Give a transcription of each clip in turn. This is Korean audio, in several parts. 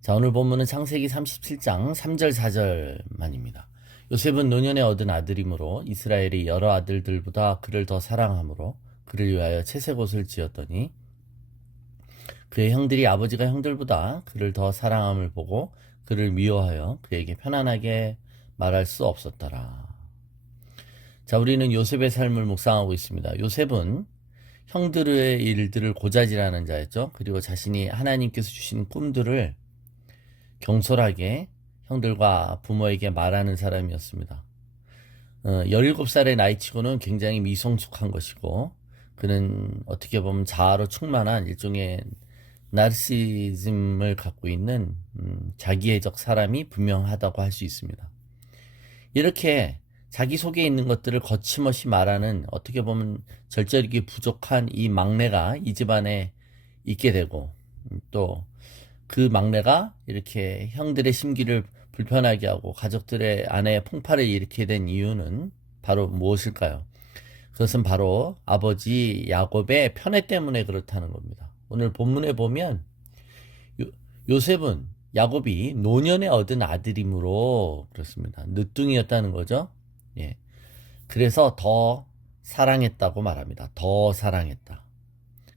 자, 오늘 본문은 창세기 37장 3절 4절만입니다. 요셉은 노년에 얻은 아들이므로 이스라엘이 여러 아들들보다 그를 더 사랑하므로 그를 위하여 채색옷을 지었더니 그의 형들이 아버지가 형들보다 그를 더 사랑함을 보고 그를 미워하여 그에게 편안하게 말할 수 없었더라. 자, 우리는 요셉의 삶을 묵상하고 있습니다. 요셉은 형들의 일들을 고자질하는 자였죠. 그리고 자신이 하나님께서 주신 꿈들을 경솔하게 형들과 부모에게 말하는 사람이었습니다. 17살의 나이치고는 굉장히 미성숙한 것이고, 그는 어떻게 보면 자아로 충만한 일종의 나르시즘을 갖고 있는 자기애적 사람이 분명하다고 할 수 있습니다. 이렇게 자기 속에 있는 것들을 거침없이 말하는, 어떻게 보면 절제력이 부족한 이 막내가 이 집안에 있게 되고, 또 그 막내가 이렇게 형들의 심기를 불편하게 하고 가족들의 안에 풍파를 일으키게 된 이유는 바로 무엇일까요? 그것은 바로 아버지 야곱의 편애 때문에 그렇다는 겁니다. 오늘 본문에 보면 요셉은 야곱이 노년에 얻은 아들이므로 그렇습니다. 늦둥이였다는 거죠. 예. 그래서 더 사랑했다고 말합니다. 더 사랑했다.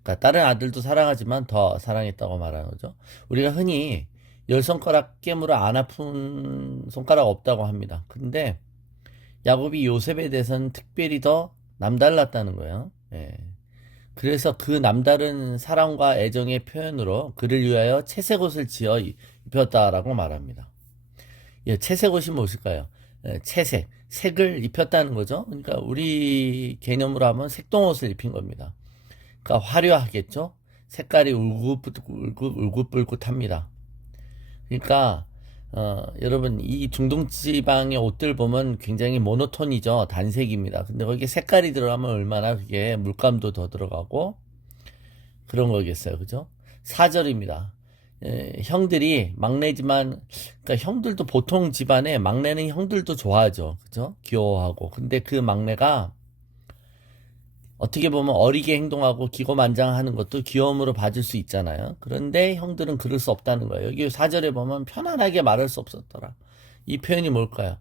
그러니까 다른 아들도 사랑하지만 더 사랑했다고 말하는 거죠. 우리가 흔히 10손가락 깨물어 안 아픈 손가락 없다고 합니다. 근데 야곱이 요셉에 대해서는 특별히 더 남달랐다는 거예요. 예. 그래서 그 남다른 사랑과 애정의 표현으로 그를 위하여 채색옷을 지어 입혔다라고 말합니다. 예, 채색옷이 무엇일까요? 예, 채색, 색을 입혔다는 거죠. 그러니까 우리 개념으로 하면 색동옷을 입힌 겁니다. 그러니까 화려하겠죠. 색깔이 울긋불긋합니다. 그러니까 여러분 이 중동 지방의 옷들 보면 굉장히 모노톤이죠. 단색입니다. 근데 거기에 색깔이 들어가면 얼마나 그게 물감도 더 들어가고 그런 거겠어요. 그죠? 4절입니다. 형들이 막내지만, 그러니까 형들도 보통 집안에 막내는 형들도 좋아하죠. 그죠? 귀여워하고. 근데 그 막내가 어떻게 보면 어리게 행동하고 기고만장하는 것도 귀여움으로 봐줄 수 있잖아요. 그런데 형들은 그럴 수 없다는 거예요. 여기 4절에 보면 편안하게 말할 수 없었더라. 이 표현이 뭘까요?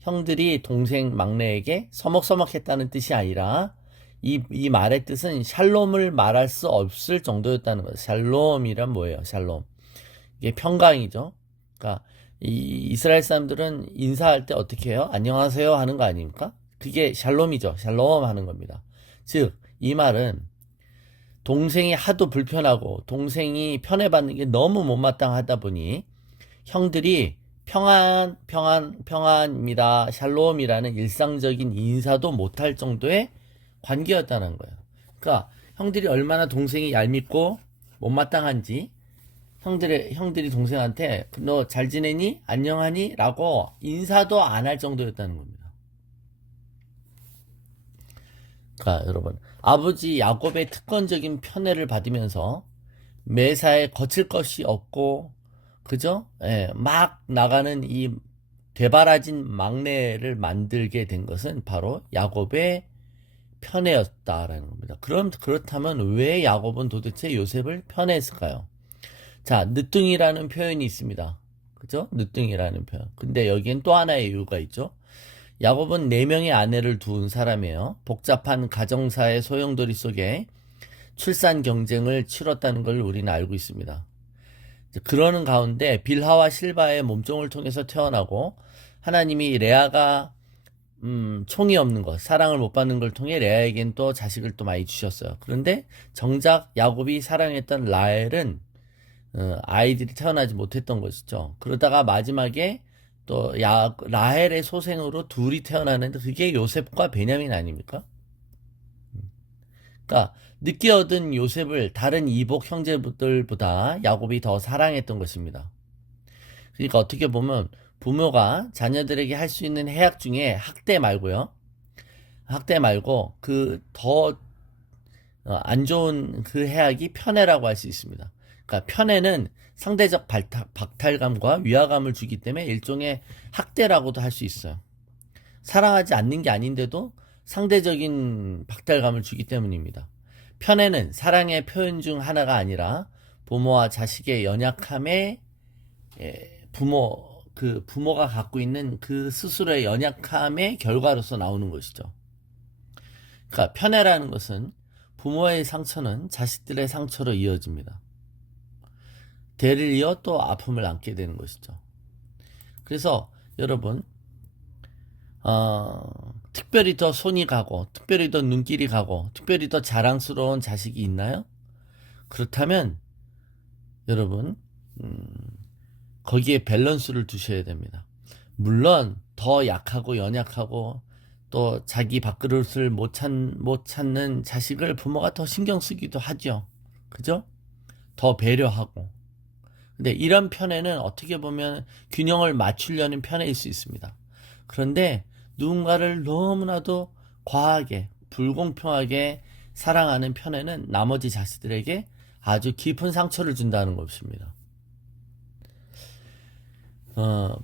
형들이 동생 막내에게 서먹서먹했다는 뜻이 아니라 이 말의 뜻은 샬롬을 말할 수 없을 정도였다는 거예요. 샬롬이란 뭐예요? 샬롬. 이게 평강이죠. 그러니까 이 이스라엘 사람들은 인사할 때 어떻게 해요? 안녕하세요 하는 거 아닙니까? 그게 샬롬이죠. 샬롬 하는 겁니다. 즉, 이 말은 동생이 하도 불편하고 동생이 편애받는 게 너무 못마땅하다 보니 형들이 평안입니다. 샬롬이라는 일상적인 인사도 못할 정도의 관계였다는 거예요. 그러니까 형들이 얼마나 동생이 얄밉고 못마땅한지 형들이 동생한테 너 잘 지내니? 안녕하니? 라고 인사도 안 할 정도였다는 겁니다. 그러니까 여러분 아버지 야곱의 특권적인 편애를 받으면서 매사에 거칠 것이 없고 그죠? 예, 막 나가는 이 되바라진 막내를 만들게 된 것은 바로 야곱의 편애였다라는 겁니다. 그렇다면 왜 야곱은 도대체 요셉을 편애했을까요? 자, 늦둥이라는 표현이 있습니다. 그죠? 늦둥이라는 표현. 근데 여기엔 또 하나의 이유가 있죠. 야곱은 4명의 아내를 둔 사람이에요. 복잡한 가정사의 소용돌이 속에 출산 경쟁을 치렀다는 걸 우리는 알고 있습니다. 그러는 가운데 빌하와 실바의 몸종을 통해서 태어나고 하나님이 레아가 총이 없는 것, 사랑을 못 받는 걸 통해 레아에겐 또 자식을 또 많이 주셨어요. 그런데 정작 야곱이 사랑했던 라헬은 아이들이 태어나지 못했던 것이죠. 그러다가 마지막에 또 라헬의 소생으로 둘이 태어나는데 그게 요셉과 베냐민 아닙니까? 그러니까 늦게 얻은 요셉을 다른 이복 형제들보다 야곱이 더 사랑했던 것입니다. 그러니까 어떻게 보면 부모가 자녀들에게 할 수 있는 해악 중에 학대 말고요. 학대 말고 그 더 안 좋은 그 해악이 편애라고 할 수 있습니다. 그러니까 편애는 상대적 박탈감과 위화감을 주기 때문에 일종의 학대라고도 할 수 있어요. 사랑하지 않는 게 아닌데도 상대적인 박탈감을 주기 때문입니다. 편애는 사랑의 표현 중 하나가 아니라 부모와 자식의 연약함에 부모가 갖고 있는 그 스스로의 연약함의 결과로서 나오는 것이죠. 그러니까 편애라는 것은 부모의 상처는 자식들의 상처로 이어집니다. 대를 이어 또 아픔을 안게 되는 것이죠. 그래서 여러분, 특별히 더 손이 가고, 특별히 더 눈길이 가고, 특별히 더 자랑스러운 자식이 있나요? 그렇다면 여러분, 거기에 밸런스를 두셔야 됩니다. 물론 더 약하고 연약하고 또 자기 밥그릇을 못 찾는 자식을 부모가 더 신경 쓰기도 하죠. 그죠? 더 배려하고. 근데 이런 편에는 어떻게 보면 균형을 맞추려는 편일 수 있습니다. 그런데 누군가를 너무나도 과하게, 불공평하게 사랑하는 편에는 나머지 자식들에게 아주 깊은 상처를 준다는 것입니다.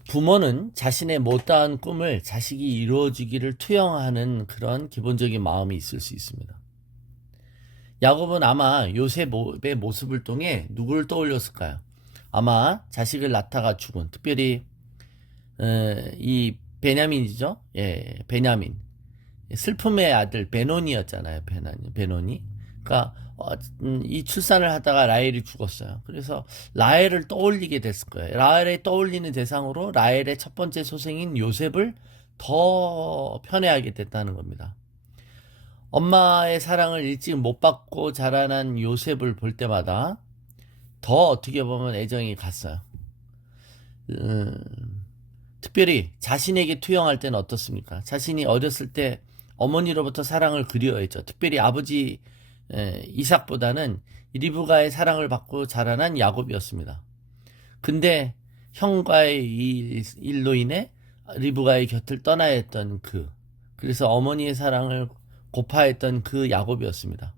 부모는 자신의 못다한 꿈을 자식이 이루어주기를 투영하는 그런 기본적인 마음이 있을 수 있습니다. 야곱은 아마 요셉의 모습을 통해 누구를 떠올렸을까요? 아마 자식을 낳다가 죽은, 특별히 이 베냐민이죠. 예, 베냐민. 슬픔의 아들 베노니였잖아요. 베노니. 그러니까 이 출산을 하다가 라헬이 죽었어요. 그래서 라헬을 떠올리게 됐을 거예요. 라헬을 떠올리는 대상으로 라헬의 첫 번째 소생인 요셉을 더 편애하게 됐다는 겁니다. 엄마의 사랑을 일찍 못 받고 자라난 요셉을 볼 때마다 더 어떻게 보면 애정이 갔어요. 특별히 자신에게 투영할 때는 어떻습니까? 자신이 어렸을 때 어머니로부터 사랑을 그리워했죠. 특별히 아버지 이삭보다는 리브가의 사랑을 받고 자라난 야곱이었습니다. 근데 형과의 일로 인해 리브가의 곁을 떠나야 했던 그래서 어머니의 사랑을 고파했던 그 야곱이었습니다.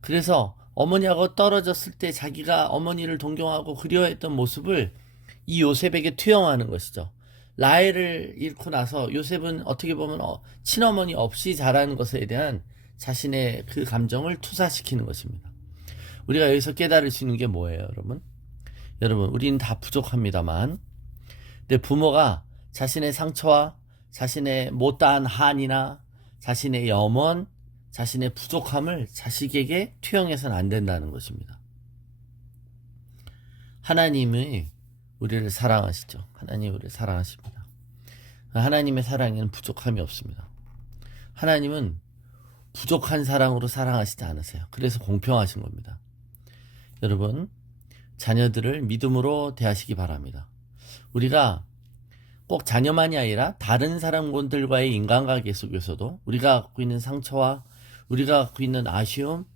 그래서 어머니하고 떨어졌을 때 자기가 어머니를 동경하고 그리워했던 모습을 이 요셉에게 투영하는 것이죠. 라헬을 잃고 나서 요셉은 어떻게 보면 친어머니 없이 자라는 것에 대한 자신의 그 감정을 투사시키는 것입니다. 우리가 여기서 깨달을 수 있는 게 뭐예요, 여러분? 여러분, 우리는 다 부족합니다만, 근데 부모가 자신의 상처와 자신의 못다한 한이나 자신의 염원, 자신의 부족함을 자식에게 투영해서는 안 된다는 것입니다. 하나님이 우리를 사랑하시죠. 하나님 우리를 사랑하십니다. 하나님의 사랑에는 부족함이 없습니다. 하나님은 부족한 사랑으로 사랑하시지 않으세요. 그래서 공평하신 겁니다. 여러분, 자녀들을 믿음으로 대하시기 바랍니다. 우리가 꼭 자녀만이 아니라 다른 사람들과의 인간관계 속에서도 우리가 갖고 있는 상처와 우리가 갖고 있는 아쉬움,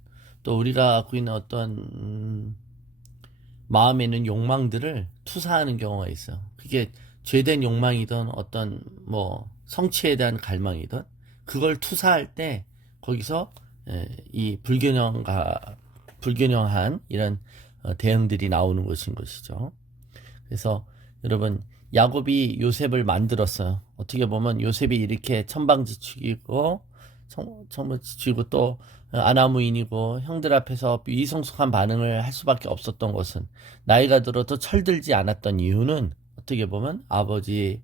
또 우리가 갖고 있는 어떤 마음에 있는 욕망들을 투사하는 경우가 있어요. 그게 죄된 욕망이든 어떤 성취에 대한 갈망이든 그걸 투사할 때 거기서 이 불균형한 이런 대응들이 나오는 것이죠. 그래서 여러분, 야곱이 요셉을 만들었어요. 어떻게 보면 요셉이 이렇게 천방지축이고 또 아나무인이고 형들 앞에서 위성숙한 반응을 할 수밖에 없었던 것은 나이가 들어도 철들지 않았던 이유는 어떻게 보면 아버지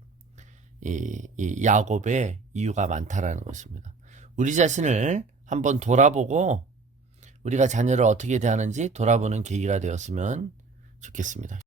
이 야곱의 이유가 많다라는 것입니다. 우리 자신을 한번 돌아보고 우리가 자녀를 어떻게 대하는지 돌아보는 계기가 되었으면 좋겠습니다.